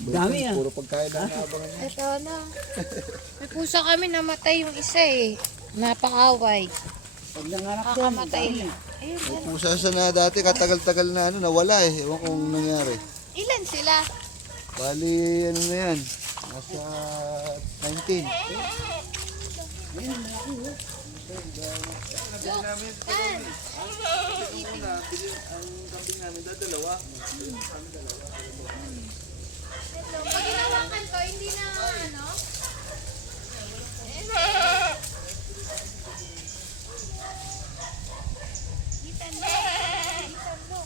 Dami ah. Puro pagkain na naabangan niya. Ito na. May pusa kami, namatay yung isa eh. Napakaway. Pag nanganak yan, Kakamatay dami. lang. Ayun, May pusa siya na dati, katagal-tagal na nawala eh. Ewan kung nangyari. ilan sila? Bali, ano na yan? Nasa 19. Pag ginawakan to, hindi na ano? Gitan mo. Gitan mo.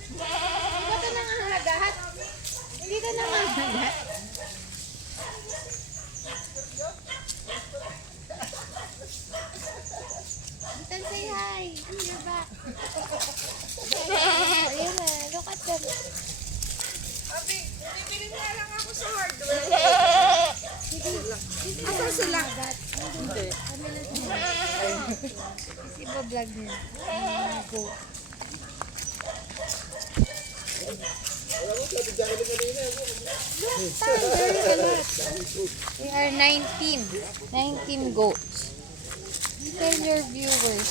Hindi ba ito nangangagahat? Hindi ka nangangagahat? Gitan, say hi. You're back. Ayun na, look at them. Asan sila? Hindi. Si vlog niya. Go. Look, there is a lot. There are 19. 19 goats. Tell your viewers.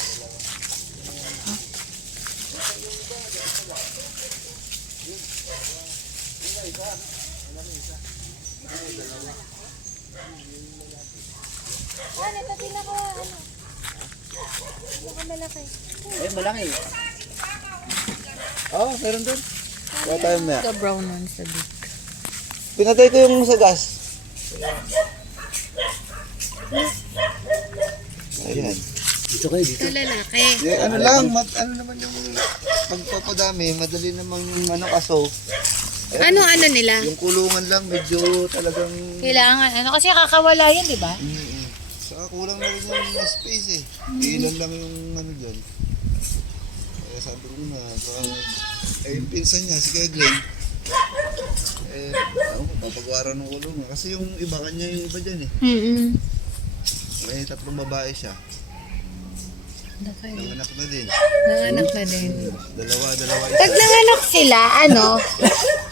Ano, ito pinaka, ano? Pinaka-malaki. Eh, malaki. Oo, meron doon. Kaya tayo maya. The brown one sa big. Pinatay ko yung sagas. Ayan. Dito kayo, dito. Ito lalaki. Ano lang, ano naman yung pagpapadami, madali namang yung ano kaso. Ano nila? Yung kulungan lang, medyo talagang... Kailangan, ano kasi kakawala yan, di ba? Saka kulang na rin yung space eh. Ilan lang yung ano dyan. Kaya sabi ko na, baka... Eh, yung pinsan niya, si Kuya Glenn. Eh, ako, papagwara ng kulungan. Kasi yung iba kanya yung iba dyan eh. May 3 babae siya. Nanganak na din. Nanganak na din. Dalawa Pag isa. nanganak sila, ano,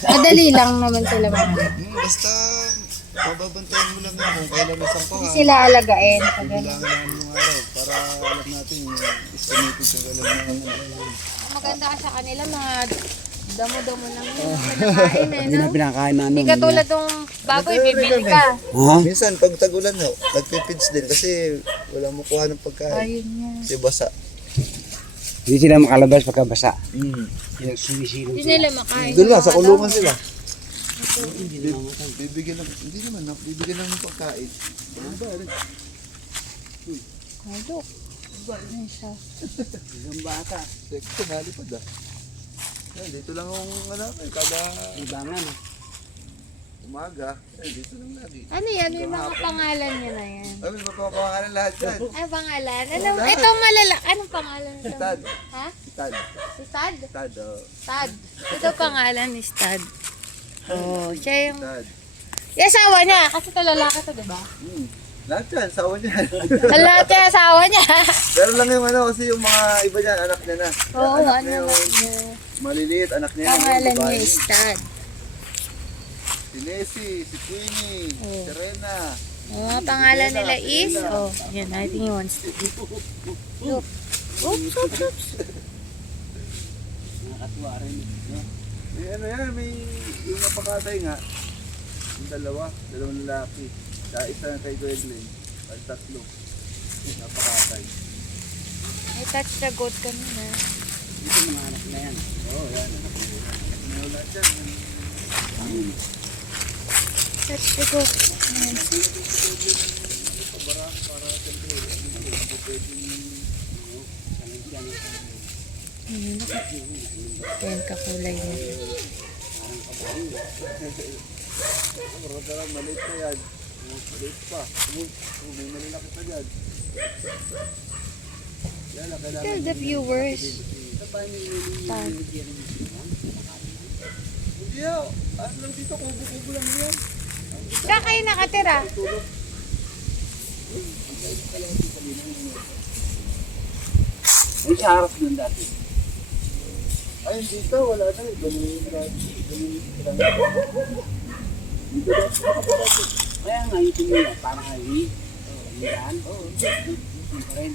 madali lang naman sila manganak. Basta, pababantayan mo lang yun kung kailan isang Hindi paka. sila alagain. Pag ano. Bilangan namin yung araw para alam natin yung estimated kung kailan na Maganda ka sa kanila, mga damo-damo lang yun. Pinakain eh, Hindi na no? pinakain namin. Hindi katulad ng baboy, bibili ka. Ha? Minsan, pag tagulan, no, nagpipids din kasi wala mo kuha ng pagkain. Ayun nga. Kasi basa. Hindi sila makalabas pagkabasa. Mm. Sumisilong Hindi nila makain. Doon lang, sa kulungan sila. Hindi na mamatay. Bibigyan lang, hindi naman, bibigyan lang ng pagkain. Ano ba, rin? Oh, look. Ayun siya. Isang bata. Sekto, nalipad ah. Yan, dito lang ang ano, kada Ibangan. umaga. Dito lang lagi. Ano yan? Yung mga pangalan niya na yan. Ay, may mapapangalan lahat yan. Ay, pangalan? Ano? Itong malala. Anong pangalan Si ito? Tad. Ha? Si Tad. Si Tad? Tad, oh. Tad. Ito pangalan ni Tad. Oh, siya yung... Tad. Yung asawa niya. Kasi ito lalaki to, di ba? Lahat yan, sawa niya. Lahat yung asawa niya. Pero lang yung ano, kasi yung mga iba dyan, anak niya na. Oo, Anak ano niya lang yung niya. maliliit, anak niya. Pangalan yung niya babae. is Tad. Si Nessie, si Queenie, Oh. si Rena. Ang mga pangalan nila is... Oh, yan. I think he wants to eat. Look. Oops, oops, oops. Nakakatuwa rin. No? May ano yan, may yung napakatay nga. Yung dalawang lalaki. Isa na kay Kuya Glenn. Ay, 3. Napakatay. I touch the goat kanina. Dito mga anak na yan. Oo, yan. Anak na yan. May wala dyan. Touch the goat. Ayan. Ayan, kakulay niya. Maliit pa yan. Maliit pa. May malalaki pa dyan. Yan, kailangan. Tell the viewers. Hindi yan. Ano lang dito, kubo-kubo lang yan. Saan kayo nakatira? May sa harap doon dati. Ay, dito, wala na. Ganun lang. Dito daw. Kaya nga ito nila, parang ali. Yan. Oo. Ito rin.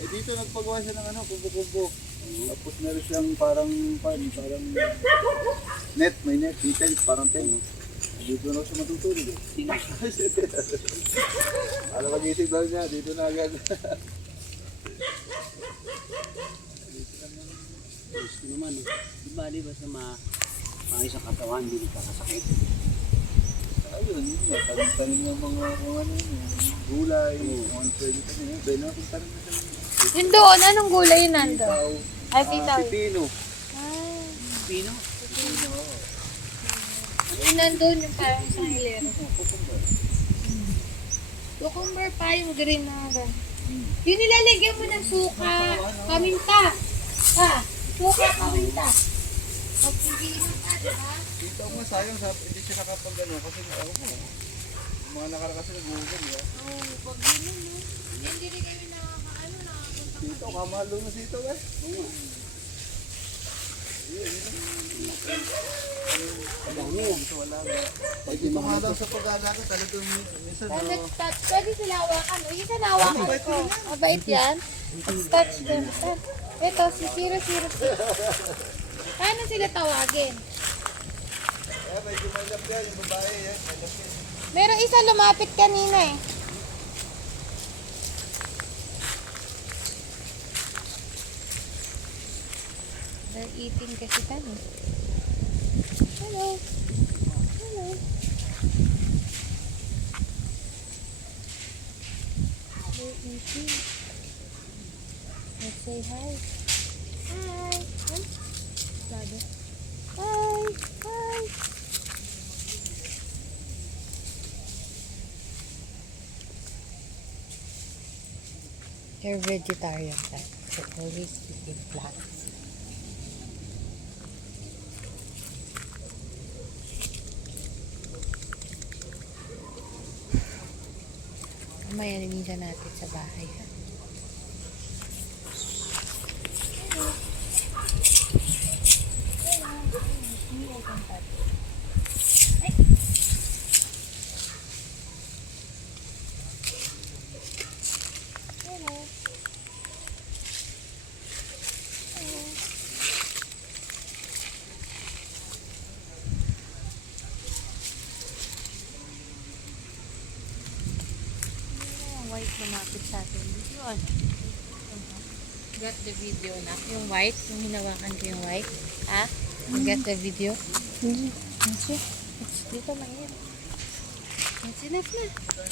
Eh dito nagpagawa siya ng ano, kubo-kubo. Tapos meron siyang parang net, may net, details, parang tent. Dito na siya matutulog eh. Sino? Alam mag-isip daw niya, dito na agad. Gusto naman eh. Di ba sa maayos ang katawan, hindi kakasakit. Ayun, tanim ng mga kung ano yun, gulay, kung ano pwede tanim. Dahil nakitanim na siya. Yung doon, anong gulay yun nandun? Sitaw, Ay, sitaw. pipino. Ah, Pino? yung nandun, yung parang isang hilero. Cucumber pa, yung green na gan. Yung nilalagyan mo ng suka, paminta. Ha? Suka, paminta. Pag hindi pa, diba? Dito nga sayang, hindi siya nakapag ano, kasi ako mo. Mga nakarakasin nag-google, ya. Oo, pag ganun, no? Hindi rin kayo nakakapunta. Dito, kamalo na dito, eh. Madami yan. Wala na. Pag dito nga daw sa pag-alaga, talagang minsan, Pwede sila hawakan. O, yung sana hawakan ko. Mabait yan. Touch them. Ito, si 006. Paano sila tawagin? eh, medyo malap yan, yung babae, eh. Malap yan. Meron isa lumapit kanina eh. They're eating kasi kami. Hello. Hello. They're eating. Let's say hi. Hi. Hi. Sabi. Hi. Hi. They're vegetarian type. So always eating plants. Mamaya nilinisan natin sa bahay. Ha? White lumapit sa atin. Yun. Got the video na. Yung white, yung hinawakan ko yung white. Ha? You got the video? Hindi. It's dito mainit. It's enough na.